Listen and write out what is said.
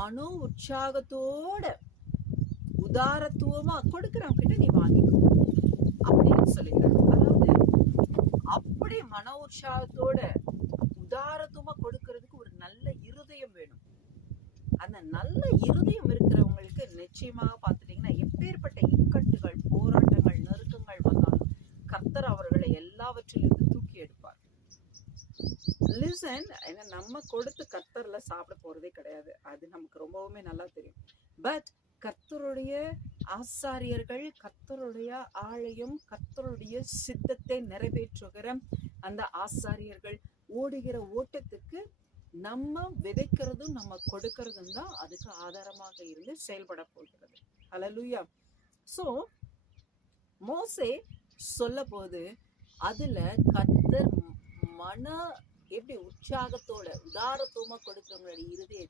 மனோ உற்சாகத்தோட உதாரத்துவமா கொடுக்கிறவங்க கிட்ட நீ வாங்கிக்கோ அப்படின்னு சொல்லுகிறார். அதாவது அப்படி மன உற்சாகத்தோட உதாரத்துவமா கொடுக்கறதுக்கு ஒரு நல்ல இருதயம் வேணும். அந்த நல்ல இருதயம் இருக்கிறவங்களுக்கு நிச்சயமாக பார்த்துட்டீங்கன்னா எப்பேற்பட்ட இக்கட்டுகள், போராட்டங்கள், நெருக்கங்கள் வந்தாலும் கர்த்தர் அவர்களை எல்லாவற்றிலிருந்து தூக்கி எடுப்பார். லிசன், ஏன்னா நம்ம கொடுத்து கர்த்தர்ல சாப்பிட போறதே கிடையாது, அது நமக்கு ரொம்பவுமே நல்லா தெரியும். பட் கர்த்தருடைய ஆசாரியர்கள், கர்த்தருடைய ஆலயம், கர்த்தருடைய சித்தத்தை நிறைவேற்றுகிற அந்த ஆசாரியர்கள் ஓடுகிற ஓட்டத்துக்கு நம்ம விதைக்கிறதும் நம்ம கொடுக்கறதும் தான் அதுக்கு ஆதாரமாக இருந்து செயல்பட போகிறது. ஹல்லேலூயா. சோ மோசே சொல்ல போது அதுல கர்த்தர் மன எப்படி உற்சாகத்தோட உதாரத்துவமா கொடுக்கிறவங்களுடைய இருதயத்தை